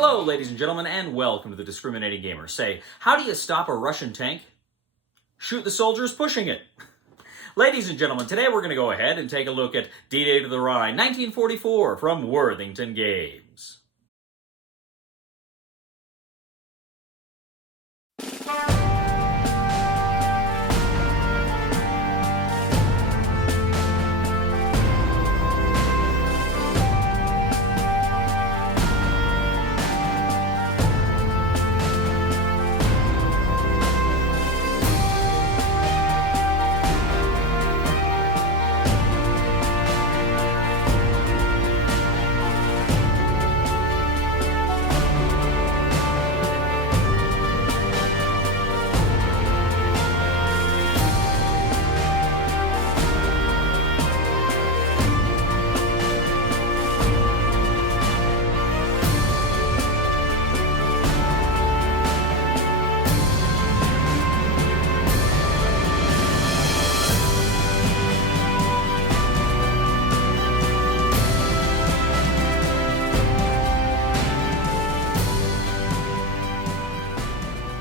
Hello, ladies and gentlemen, and welcome to The Discriminating Gamer. Say, how do you stop a Russian tank? Shoot the soldiers pushing it. Ladies and gentlemen, today we're going to go ahead and take a look at D-Day to the Rhine, 1944, from Worthington Games.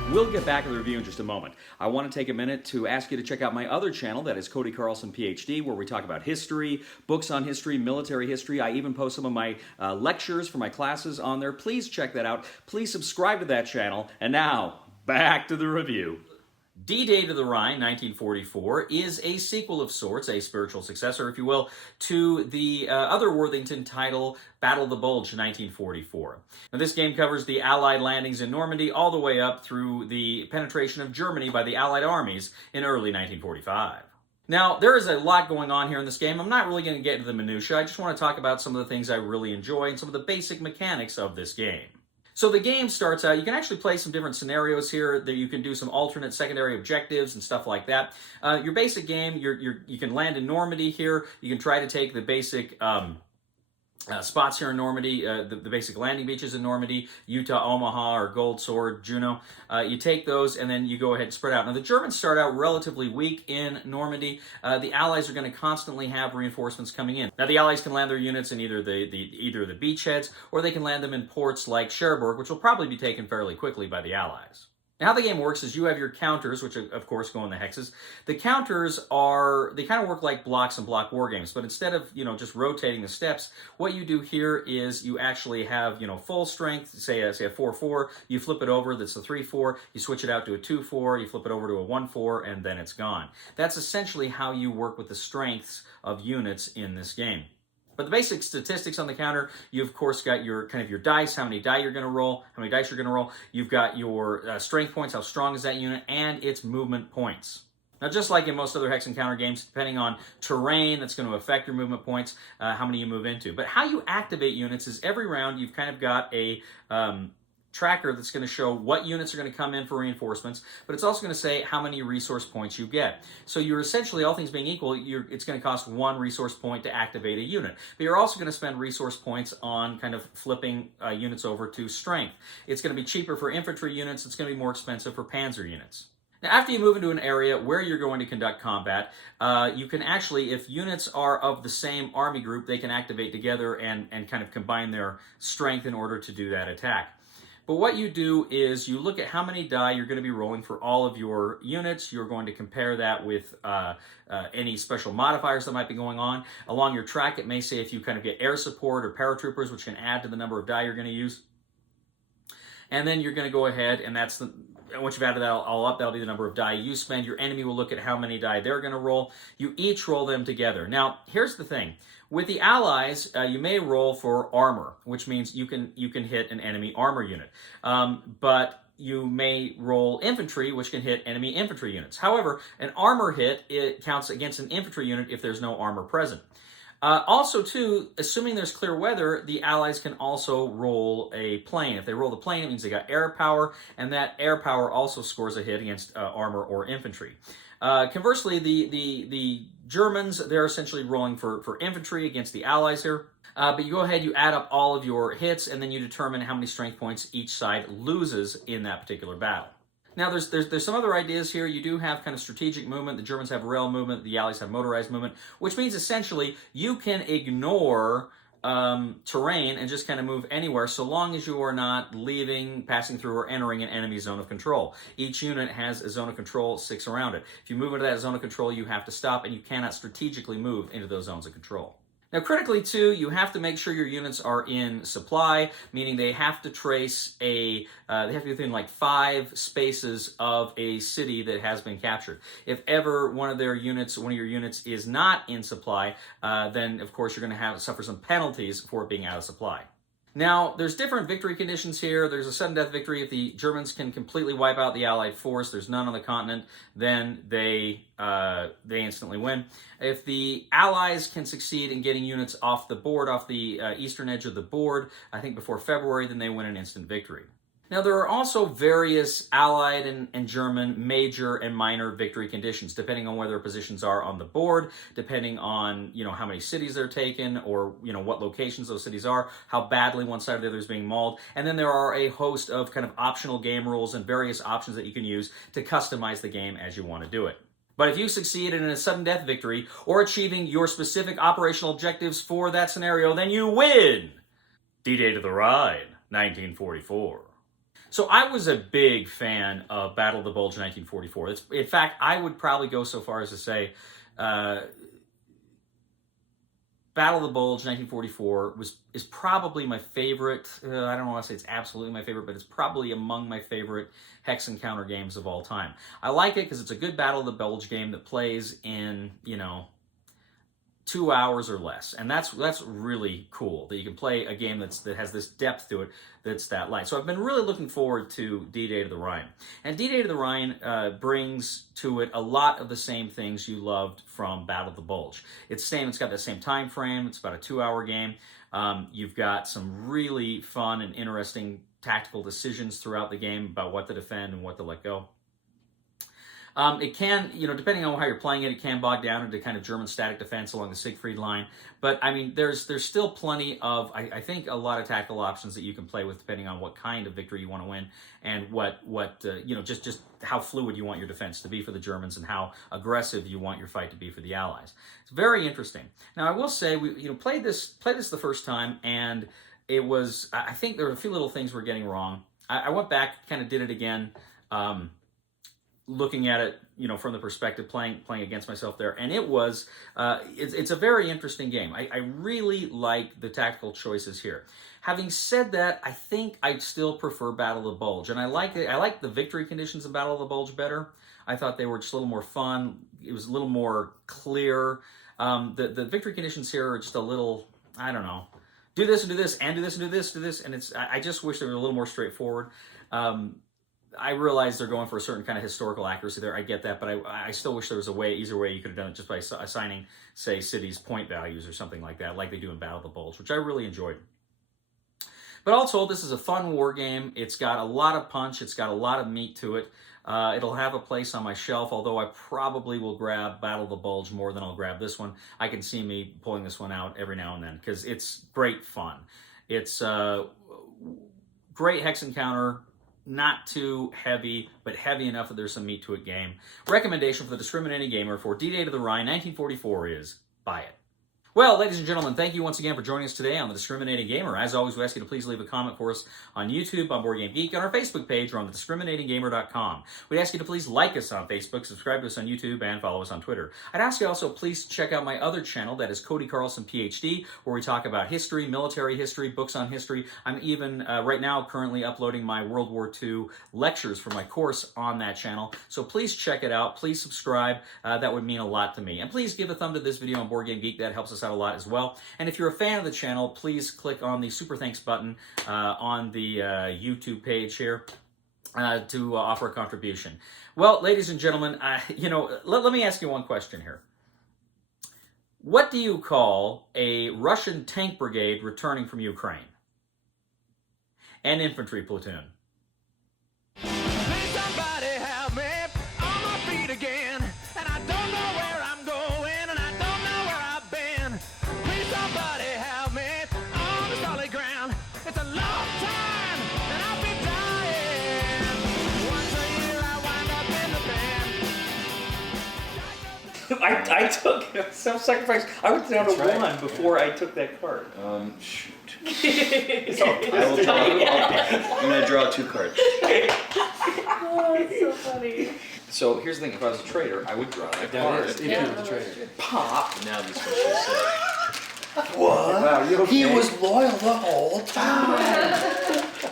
We'll get back to the review in just a moment. I want to take a minute to ask you to check out my other channel, that is Cody Carlson PhD, where we talk about history, books on history, military history. I even post some of my lectures for my classes on there. Please check that out. Please subscribe to that channel. And now, back to the review. D-Day to the Rhine, 1944, is a sequel of sorts, a spiritual successor, if you will, to the other Worthington title, Battle of the Bulge, 1944. Now, this game covers the Allied landings in Normandy all the way up through the penetration of Germany by the Allied armies in early 1945. Now, there is a lot going on here in this game. I'm not really going to get into the minutiae. I just want to talk about some of the things I really enjoy and some of the basic mechanics of this game. So the game starts out, you can actually play some different scenarios here, that you can do some alternate secondary objectives and stuff like that. Your basic game, you can land in Normandy here, you can try to take the basic spots here in Normandy, the basic landing beaches in Normandy, Utah, Omaha, or Gold Sword, Juno. You take those and then you go ahead and spread out. Now the Germans start out relatively weak in Normandy. The Allies are going to constantly have reinforcements coming in. Now the Allies can land their units in either the beachheads, or they can land them in ports like Cherbourg, which will probably be taken fairly quickly by the Allies. Now, how the game works is you have your counters, which of course go in the hexes. The counters they kind of work like blocks in block war games, but instead of, just rotating the steps, what you do here is you actually have, full strength, say a 4-4, you flip it over, that's a 3-4, you switch it out to a 2-4, you flip it over to a 1-4, and then it's gone. That's essentially how you work with the strengths of units in this game. But the basic statistics on the counter, you of course got your your dice, how many dice you're going to roll, You've got your strength points, how strong is that unit, and its movement points. Now, just like in most other hex and counter games, depending on terrain, that's going to affect your movement points, how many you move into. But how you activate units is every round you've kind of got a tracker that's going to show what units are going to come in for reinforcements, but it's also going to say how many resource points you get. So you're essentially, all things being equal, it's going to cost 1 resource point to activate a unit. But you're also going to spend resource points on kind of flipping units over to strength. It's going to be cheaper for infantry units. It's going to be more expensive for panzer units. Now, after you move into an area where you're going to conduct combat, you can actually, if units are of the same army group, they can activate together and kind of combine their strength in order to do that attack. But what you do is you look at how many die you're going to be rolling for all of your units. You're going to compare that with any special modifiers that might be going on. Along your track, it may say if you kind of get air support or paratroopers, which can add to the number of die you're going to use. And then you're going to go ahead, and once you've added that all up, that'll be the number of die you spend. Your enemy will look at how many die they're going to roll. You each roll them together. Now, here's the thing. With the Allies, you may roll for armor, which means you can hit an enemy armor unit. But you may roll infantry, which can hit enemy infantry units. However, an armor hit, it counts against an infantry unit if there's no armor present. Also, too, assuming there's clear weather, the Allies can also roll a plane. If they roll the plane, it means they got air power, and that air power also scores a hit against armor or infantry. Conversely, the Germans, they're essentially rolling for infantry against the Allies here. But you go ahead, you add up all of your hits, and then you determine how many strength points each side loses in that particular battle. Now, there's some other ideas here. You do have kind of strategic movement. The Germans have rail movement. The Allies have motorized movement, which means essentially you can ignore terrain and just kind of move anywhere so long as you are not leaving, passing through, or entering an enemy zone of control. Each unit has a zone of control, 6 around it. If you move into that zone of control, you have to stop, and you cannot strategically move into those zones of control. Now, critically, too, you have to make sure your units are in supply, meaning they have to trace they have to be within like 5 spaces of a city that has been captured. If ever one of your units is not in supply, then of course you're going to suffer some penalties for it being out of supply. Now, there's different victory conditions here. There's a sudden death victory if the Germans can completely wipe out the Allied force. There's none on the continent. Then they instantly win. If the Allies can succeed in getting units off the board, off the eastern edge of the board, I think before February, then they win an instant victory. Now, there are also various Allied and German major and minor victory conditions, depending on where their positions are on the board, depending on, how many cities they're taken, or, what locations those cities are, how badly one side or the other is being mauled. And then there are a host of kind of optional game rules and various options that you can use to customize the game as you want to do it. But if you succeed in a sudden death victory or achieving your specific operational objectives for that scenario, then you win! D-Day to the Rhine, 1944. So I was a big fan of Battle of the Bulge 1944. In fact, I would probably go so far as to say Battle of the Bulge 1944 is probably my favorite. I don't want to say it's absolutely my favorite, but it's probably among my favorite hex encounter games of all time. I like it because it's a good Battle of the Bulge game that plays in, 2 hours or less, and that's really cool that you can play a game that has this depth to it that's that light. So I've been really looking forward to D-Day to the Rhine, and D-Day to the Rhine brings to it a lot of the same things you loved from Battle of the Bulge. It's got the same time frame. It's about a 2-hour game. You've got some really fun and interesting tactical decisions throughout the game about what to defend and what to let go. It can, depending on how you're playing it, it can bog down into kind of German static defense along the Siegfried line. But, I mean, there's still plenty of, I think, a lot of tactical options that you can play with depending on what kind of victory you want to win and just how fluid you want your defense to be for the Germans and how aggressive you want your fight to be for the Allies. It's very interesting. Now, I will say, we played this the first time, and it was, I think there were a few little things we're getting wrong. I went back, kind of did it again, looking at it, from the perspective playing against myself there, and it's a very interesting game. I really like the tactical choices here. Having said that, I think I still prefer Battle of the Bulge, and I like the victory conditions of Battle of the Bulge better. I thought they were just a little more fun. It was a little more clear. The victory conditions here are just a little, I don't know, do this and do this and do this and do this, do this, and I just wish they were a little more straightforward. I realize they're going for a certain kind of historical accuracy there. I get that, but I still wish there was easier way you could have done it just by assigning, say, cities point values or something like that, like they do in Battle of the Bulge, which I really enjoyed. But all told, this is a fun war game. It's got a lot of punch. It's got a lot of meat to it. It'll have a place on my shelf, although I probably will grab Battle of the Bulge more than I'll grab this one. I can see me pulling this one out every now and then because it's great fun. It's great hex encounter. Not too heavy, but heavy enough that there's some meat to it game. Recommendation for the discriminating gamer for D-Day to the Rhine 1944 is buy it. Well, ladies and gentlemen, thank you once again for joining us today on The Discriminating Gamer. As always, we ask you to please leave a comment for us on YouTube, on Board Game Geek, on our Facebook page, or on thediscriminatinggamer.com. We'd ask you to please like us on Facebook, subscribe to us on YouTube, and follow us on Twitter. I'd ask you also please check out my other channel, that is Cody Carlson PhD, where we talk about history, military history, books on history. I'm even, right now, currently uploading my World War II lectures for my course on that channel. So please check it out. Please subscribe. That would mean a lot to me. And please give a thumb to this video on Board Game Geek. That helps us out a lot as well. And if you're a fan of the channel, please click on the super thanks button on the YouTube page here to offer a contribution. Well, ladies and gentlemen, let me ask you one question here. What do you call a Russian tank brigade returning from Ukraine? An infantry platoon. Please somebody help me on my feet again, and I don't know where I'm going, and I don't know where I've been. Please somebody help me on the solid ground. It's a long time, and I'll be dying. Once a year I wind up in the band. I took self-sacrifice. I went down to one before I took that card. Shoot. I will draw. I'm going to draw 2 cards. Oh, it's so funny. So here's the thing: if I was a trader, I would draw that card. If you were the trader. Pop. Now this is what she said. What? Wow, you okay? He was loyal the whole time.